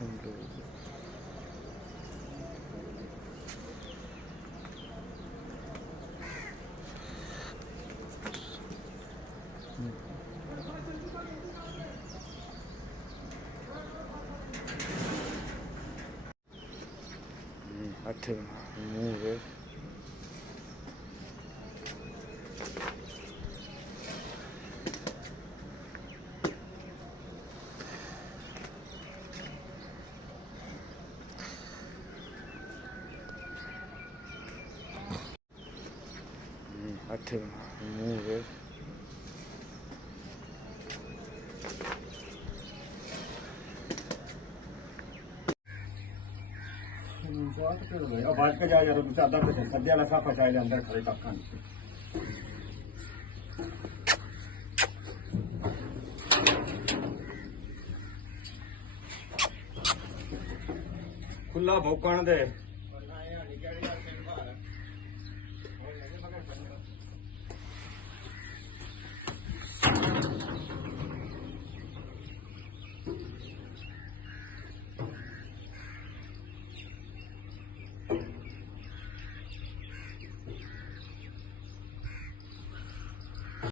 ਸੁਣ ਲਓ ਹੱਥ ਮੂੰਹ ਵੇ ਹੱਥ ਮੂੰਹ ਵੇ बाज के जा यार दूसरा दर्द से सद्या लसा फसाए अंदर खड़े टक्का खुला भौकण दे